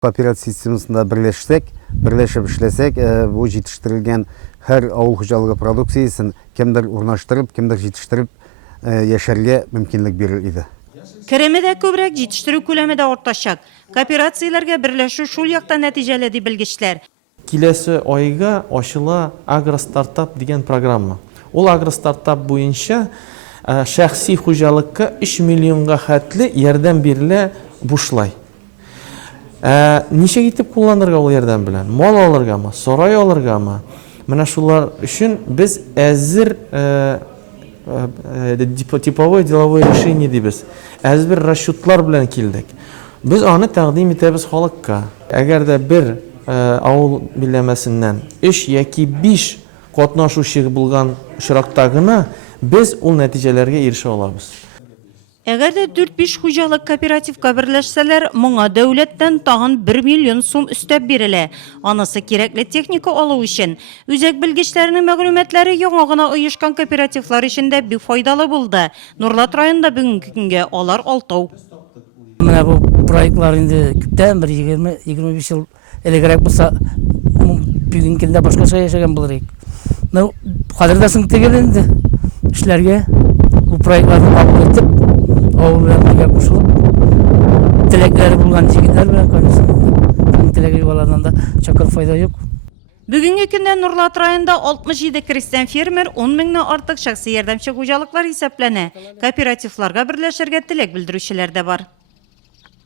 Kooperat системасында бірлесіп ішлесек, бұл жетіштірілген her ауыл хожалығы продукциясын кемдір урнаштырып, кемдір жетіштіріп яшәргә мөмкинлек бирер иде. Кереме дә күбрәк, җитештерү күләме дә артачак. Кооперацияләргә берләшү шул якта нәтиҗәле ди белгечләр. Киләсе айга ачыла агростартап дигән программа. Ул агростартап буенча шәхси хуҗалыкка 3 миллионга хәтле ярдәм бирелә бушлай. Ничек итеп кулланырга ул ярдәм белән? Мал алыргамы, сарай алыргамы? Менә шулар өчен без әзер типовое деловое решение дибез. Әзер расчетлар белән килдек. Біз аны тәкъдим итәбез халыкка. Әгәр дә бер авыл биләмәсеннән 3 яки 5 катнашучы булган очракта гына без ул нәтиҗәләргә ирешә алабыз. Әгәр дә 4-5 хуҗалык кооперативка берләшсәләр, моңа дәүләттән тагын 1 миллион сум өстәп бирелә. Анысы кирәкле техника алу өчен. Үзәк белгечләренең мәгълүматлары яңа гына оешкан кооперативлар өчен дә бик файдалы булды. Нурлат районында бүгенге көнгә алар 6. Менә бу проектлар инде күптән 20-25 ел элегрәк булса, бүгенге көндә башкача яшәгән булыр идек. Ну, хәзердә соң тегел инде эшләргә бу проектларны кабул итеп, авыл белән кушылып, теләкләре булган җегетләр белән конец теләге юллардан да чакыр файда юк. Бүгенге көндә Нурлат районында 67 крестьян фермер, 10 меңнән артык шәхси ярдәмче хуҗалыклар исәпләнә. Кооперативларга берләшергә теләк белдерүчеләр дә бар.